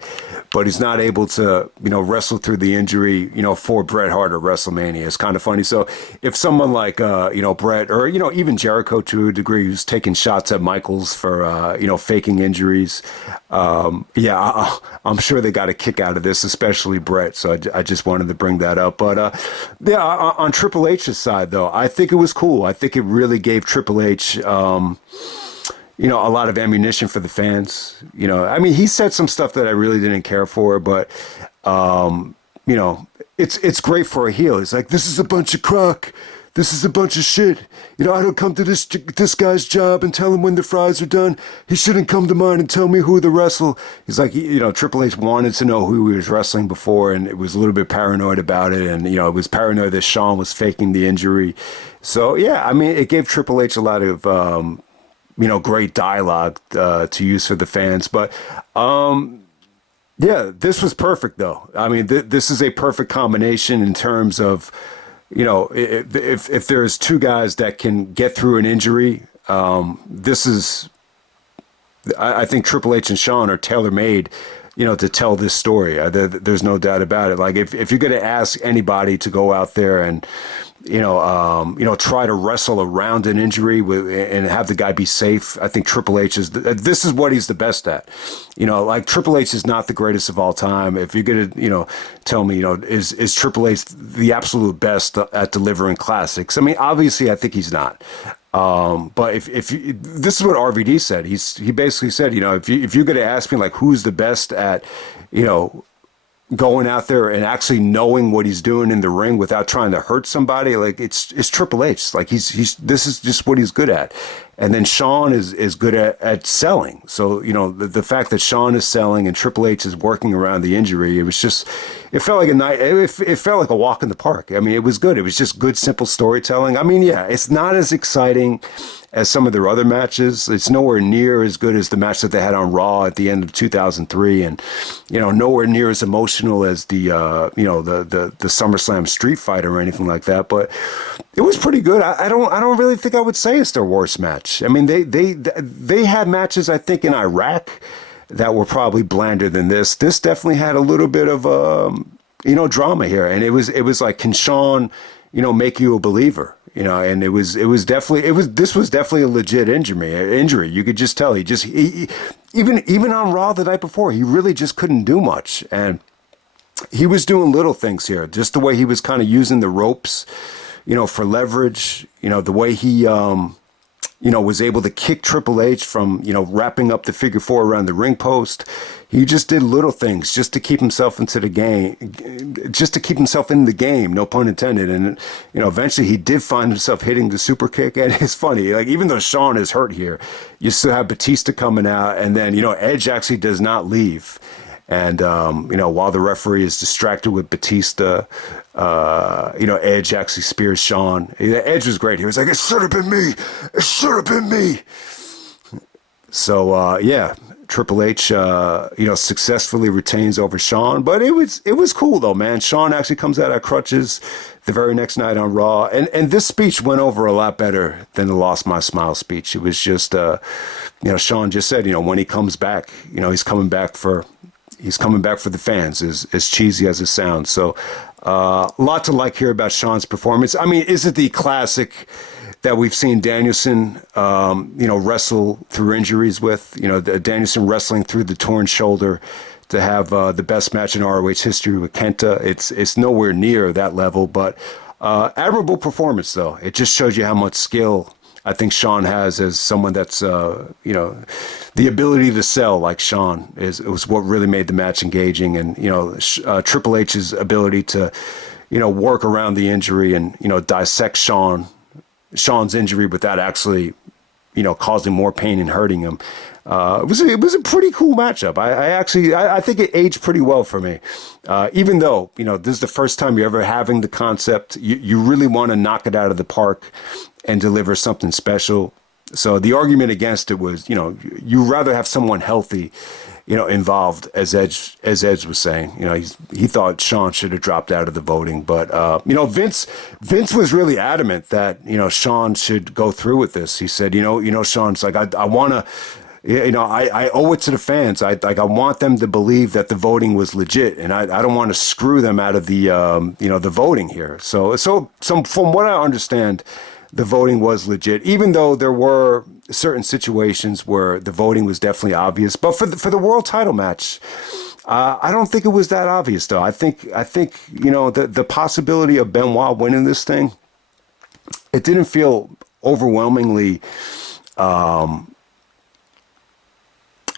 but he's not able to, you know, wrestle through the injury, you know, for Bret Hart at WrestleMania. It's kind of funny. So if someone like, you know, Bret, or, you know, even Jericho to a degree, who's taking shots at Michaels for, you know, faking injuries, yeah, I'm sure they got a kick out of this, especially Bret. So I just wanted to bring that up. But, yeah, on Triple H's side, though, I think it was cool. I think it really gave Triple H, you know, a lot of ammunition for the fans. You know, I mean, he said some stuff that I really didn't care for, but, you know, it's great for a heel. It's like, this is a bunch of crock. This is a bunch of shit. You know, I don't come to this guy's job and tell him when the fries are done. He shouldn't come to mine and tell me who to wrestle. He's like, you know, Triple H wanted to know who he was wrestling before, and it was a little bit paranoid about it. And, you know, it was paranoid that Shawn was faking the injury. So, yeah, I mean, it gave Triple H a lot of, you know, great dialogue to use for the fans. But, yeah, this was perfect, though. I mean, this is a perfect combination in terms of, you know, if there's two guys that can get through an injury, this is, I think Triple H and Shawn are tailor-made, you know, to tell this story. There's no doubt about it. Like, if you're going to ask anybody to go out there and, you know, try to wrestle around an injury and have the guy be safe, I think Triple H this is what he's the best at. You know, like, Triple H is not the greatest of all time. If you're going to, you know, tell me, you know, is Triple H the absolute best at delivering classics? I mean, obviously, I think he's not. But if you, this is what RVD said. He basically said, you know, if you're going to ask me, like, who's the best at, you know, going out there and actually knowing what he's doing in the ring without trying to hurt somebody, like, it's Triple H. Like, he's this is just what he's good at. And then Shawn is good at selling. So, you know, the fact that Shawn is selling and Triple H is working around the injury, it felt like a night. It felt like a walk in the park. I mean, it was good. It was just good, simple storytelling. I mean, yeah, it's not as exciting as some of their other matches. It's nowhere near as good as the match that they had on Raw at the end of 2003, and, you know, nowhere near as emotional as the you know, the SummerSlam Street Fight or anything like that. But it was pretty good. I don't really think I would say it's their worst match. I mean, they had matches, I think, in Iraq that were probably blander than this. This definitely had a little bit of you know, drama here, and it was like, can Shawn, you know, make you a believer? You know, and this was definitely a legit injury. You could just tell even on Raw the night before, he really just couldn't do much. And he was doing little things here, just the way he was kind of using the ropes, you know, for leverage, you know, the way he, you know, was able to kick Triple H from, you know, wrapping up the figure four around the ring post. He just did little things just to keep himself into the game, just to keep himself in the game, no pun intended. And, you know, eventually he did find himself hitting the super kick. And it's funny, like, even though Shawn is hurt here, you still have Batista coming out, and then, you know, Edge actually does not leave. And, you know, while the referee is distracted with Batista, you know, Edge actually spears Shawn. Edge was great. He was like, it should have been me. It should have been me. So, yeah, Triple H, you know, successfully retains over Shawn. But it was cool, though, man. Shawn actually comes out of crutches the very next night on Raw. And this speech went over a lot better than the Lost My Smile speech. It was just, you know, Shawn just said, you know, when he comes back, you know, he's coming back for the fans, as cheesy as it sounds. So, a lot to like here about Shawn's performance. I mean, is it the classic that we've seen Danielson, you know, wrestle through injuries with? You know, Danielson wrestling through the torn shoulder to have the best match in ROH history with Kenta. It's nowhere near that level, but admirable performance, though. It just shows you how much skill I think Shawn has as someone that's, you know, the ability to sell like Shawn was what really made the match engaging. And, you know, Triple H's ability to, you know, work around the injury and, you know, dissect Shawn's injury without actually, causing more pain and hurting him. It was a pretty cool matchup. I think it aged pretty well for me. Even though, this is the first time you're ever having the concept, you really want to knock it out of the park and deliver something special. So the argument against it was, you rather have someone healthy, involved, as Edge was saying. He thought Shawn should have dropped out of the voting, but Vince was really adamant that Shawn should go through with this. He said, Shawn's like, I want to. I owe it to the fans. I want them to believe that the voting was legit, and I don't want to screw them out of the the voting here. So from what I understand, the voting was legit, even though there were certain situations where the voting was definitely obvious. But for the world title match, I don't think it was that obvious, though. I think the possibility of Benoit winning this thing, it didn't feel overwhelmingly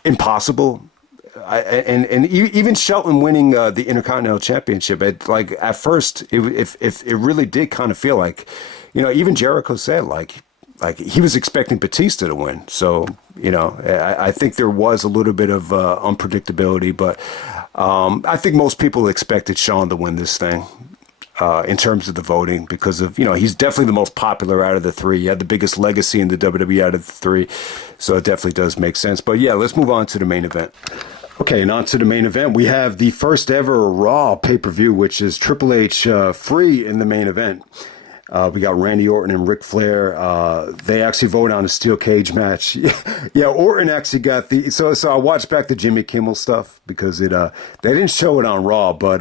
impossible. And even Shelton winning the Intercontinental Championship, at first, it really did kind of feel like, even Jericho said like he was expecting Batista to win. So, I think there was a little bit of unpredictability, but I think most people expected Shawn to win this thing in terms of the voting because of, he's definitely the most popular out of the three. He had the biggest legacy in the WWE out of the three. So it definitely does make sense. But yeah, let's move on to the main event. Okay, and on to the main event. We have the first ever Raw pay-per-view, which is Triple H free in the main event. We got Randy Orton and Ric Flair. They actually voted on a steel cage match. Yeah, Orton actually got the... So I watched back the Jimmy Kimmel stuff because they didn't show it on Raw, but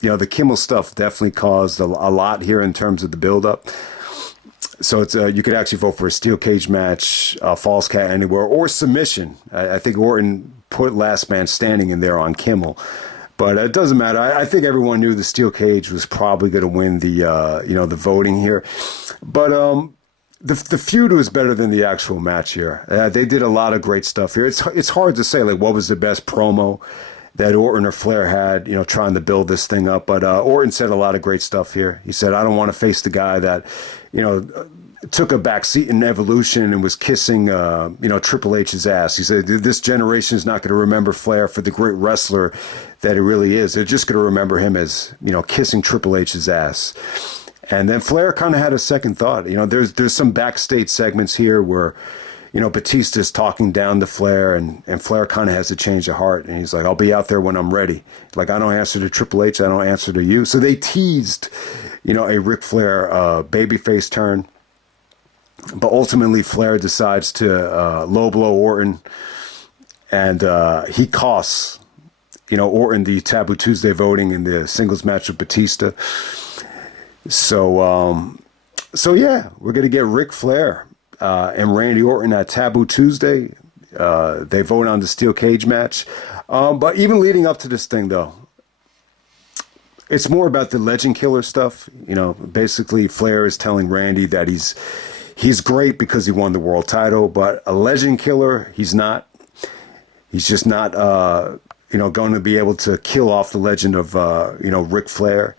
the Kimmel stuff definitely caused a lot here in terms of the build-up. So it's you could actually vote for a steel cage match, false count anywhere, or submission. I think Orton put last man standing in there on Kimmel. But it doesn't matter. I think everyone knew the steel cage was probably going to win the voting here. But the feud was better than the actual match here. They did a lot of great stuff here. It's hard to say what was the best promo that Orton or Flair had, trying to build this thing up. But Orton said a lot of great stuff here. He said, I don't want to face the guy that, took a back seat in Evolution and was kissing, Triple H's ass. He said, this generation is not going to remember Flair for the great wrestler that he really is. They're just going to remember him as, kissing Triple H's ass. And then Flair kind of had a second thought. There's some backstage segments here where, Batista's talking down to Flair, and Flair kind of has a change of heart. And he's like, I'll be out there when I'm ready. Like, I don't answer to Triple H. I don't answer to you. So they teased, a Ric Flair babyface turn. But ultimately, Flair decides to low blow Orton. And he costs, Orton the Taboo Tuesday voting in the singles match with Batista. So yeah, we're going to get Ric Flair and Randy Orton at Taboo Tuesday. They vote on the steel cage match. But even leading up to this thing, though, it's more about the legend killer stuff. Basically Flair is telling Randy that he's great because he won the world title, but a legend killer, he's not. He's just not, going to be able to kill off the legend of, Ric Flair.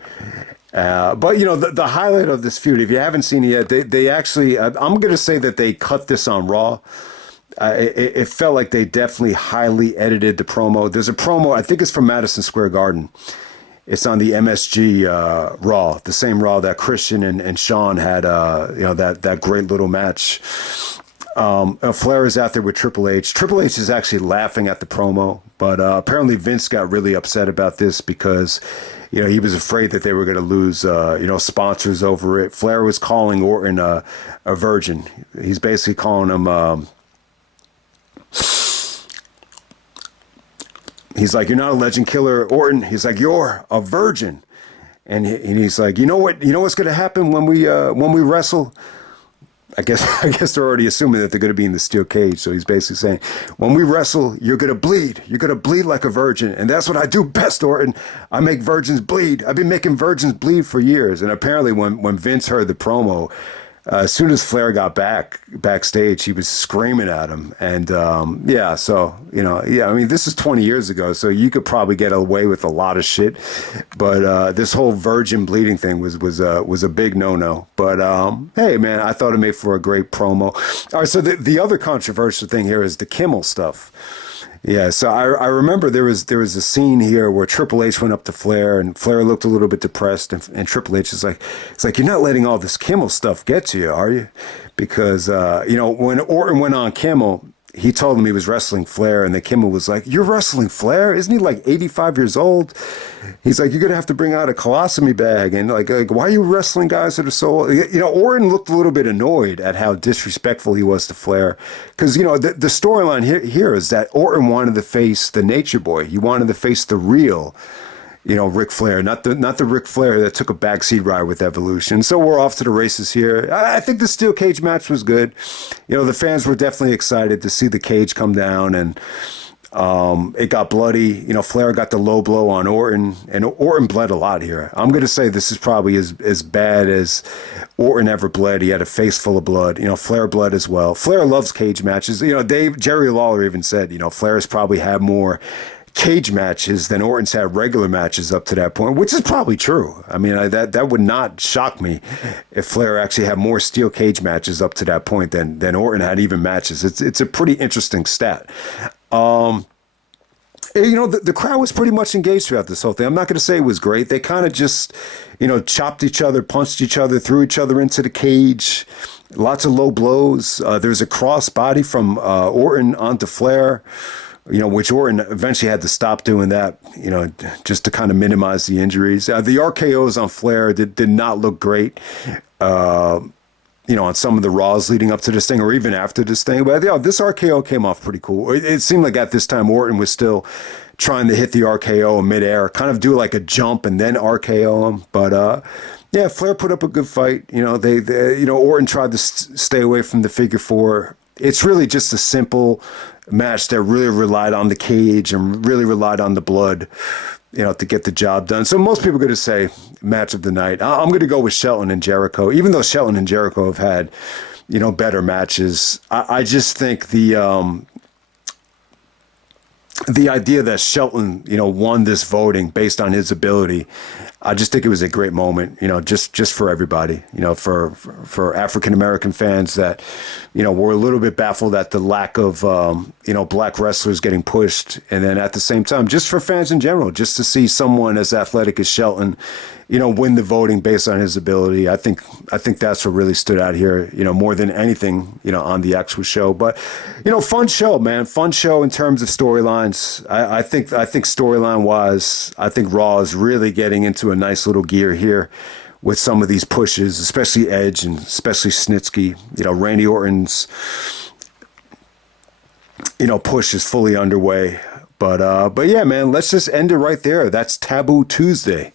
But, the highlight of this feud, if you haven't seen it yet, they actually, I'm going to say that they cut this on Raw. It felt like they definitely highly edited the promo. There's a promo, I think it's from Madison Square Garden. It's on the MSG Raw, the same Raw that Christian and Shawn had, that great little match. Flair is out there with Triple H. Triple H is actually laughing at the promo, but apparently Vince got really upset about this because, he was afraid that they were going to lose, sponsors over it. Flair was calling Orton a virgin. He's basically calling him... He's like, you're not a legend killer, Orton. He's like, you're a virgin. And he's like, you know what's going to happen when we wrestle? I guess they're already assuming that they're going to be in the steel cage. So he's basically saying, when we wrestle, you're going to bleed. You're going to bleed like a virgin. And that's what I do best, Orton. I make virgins bleed. I've been making virgins bleed for years. And apparently when Vince heard the promo, as soon as Flair got backstage, he was screaming at him. And yeah, so, I mean, this is 20 years ago, so you could probably get away with a lot of shit. But this whole virgin bleeding thing was a big no-no. But hey, man, I thought it made for a great promo. All right, so the other controversial thing here is the Kimmel stuff. Yeah, so I remember there was a scene here where Triple H went up to Flair, and Flair looked a little bit depressed, and Triple H is like, it's like, you're not letting all this Kimmel stuff get to you, are you? Because when Orton went on Kimmel, he told him he was wrestling Flair, and the Kimmel was like, "You're wrestling Flair? Isn't he like 85 years old?" He's like, "You're gonna have to bring out a colostomy bag," and like why are you wrestling guys that are so old? Orton looked a little bit annoyed at how disrespectful he was to Flair, because the storyline here is that Orton wanted to face the Nature Boy. He wanted to face the real Ric Flair, not the Ric Flair that took a backseat ride with Evolution. So we're off to the races here. I think the steel cage match was good. The fans were definitely excited to see the cage come down, and it got bloody. Flair got the low blow on Orton, and Orton bled a lot here. I'm going to say this is probably as bad as Orton ever bled. He had a face full of blood. Flair bled as well. Flair loves cage matches. Jerry Lawler even said, Flair's probably had more cage matches than Orton's had regular matches up to that point, which is probably true. I mean, that would not shock me if Flair actually had more steel cage matches up to that point than Orton had even matches. It's a pretty interesting stat. The crowd was pretty much engaged throughout this whole thing. I'm not going to say it was great. They kind of just, chopped each other, punched each other, threw each other into the cage. Lots of low blows. There's a cross body from Orton onto Flair, which Orton eventually had to stop doing that, just to kind of minimize the injuries. The RKOs on Flair did not look great, on some of the Raws leading up to this thing or even after this thing. But this RKO came off pretty cool. It seemed like at this time Orton was still trying to hit the RKO in midair, kind of do like a jump and then RKO him. But yeah, Flair put up a good fight. Orton tried to stay away from the figure four. It's really just a simple match that really relied on the cage and really relied on the blood, to get the job done. So most people are going to say match of the night. I'm going to go with Shelton and Jericho, even though Shelton and Jericho have had, better matches. I just think the idea that Shelton, won this voting based on his ability, I just think it was a great moment, just for everybody, for African-American fans that, were a little bit baffled at the lack of, black wrestlers getting pushed. And then at the same time, just for fans in general, just to see someone as athletic as Shelton, win the voting based on his ability. I think that's what really stood out here, more than anything, on the actual show. But, fun show, man. Fun show in terms of storylines. I think storyline wise, I think Raw is really getting into a nice little gear here with some of these pushes, especially Edge and especially Snitsky. Randy Orton's, push is fully underway. But yeah, man, let's just end it right there. That's Taboo Tuesday.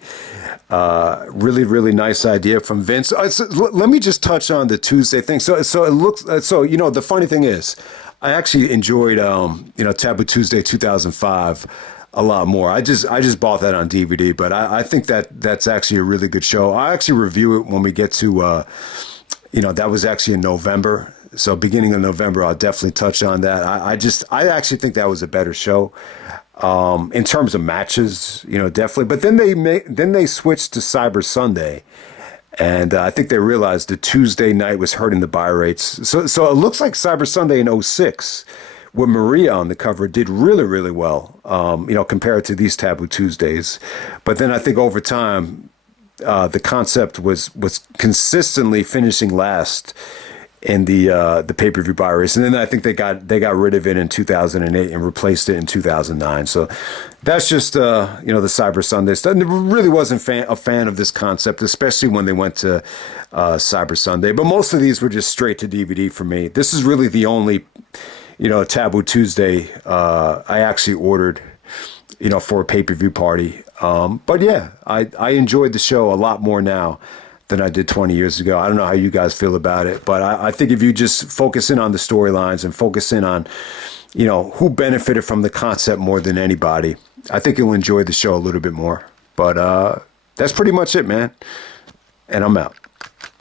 Really, really nice idea from Vince. So let me just touch on the Tuesday thing. So it looks, the funny thing is, I actually enjoyed, Taboo Tuesday 2005 a lot more. I just bought that on DVD, but I think that's actually a really good show. I actually review it when we get to, that was actually in November. So beginning of November, I'll definitely touch on that. I actually think that was a better show. In terms of matches, definitely. But then they switched to Cyber Sunday, and I think they realized the Tuesday night was hurting the buy rates. So it looks like Cyber Sunday in '06 with Maria on the cover did really, really well, compared to these Taboo Tuesdays. But then I think over time, the concept was consistently finishing last in the pay-per-view buy race, and then I think they got rid of it in 2008 and replaced it in 2009. So that's just the Cyber Sunday stuff. I really wasn't a fan of this concept, especially when they went to Cyber Sunday. But most of these were just straight to DVD for me. This is really the only Taboo Tuesday I actually ordered for a pay-per-view party. But yeah, I enjoyed the show a lot more now than I did 20 years ago. I don't know how you guys feel about it, but I think if you just focus in on the storylines and focus in on, who benefited from the concept more than anybody, I think you'll enjoy the show a little bit more. But that's pretty much it, man. And I'm out.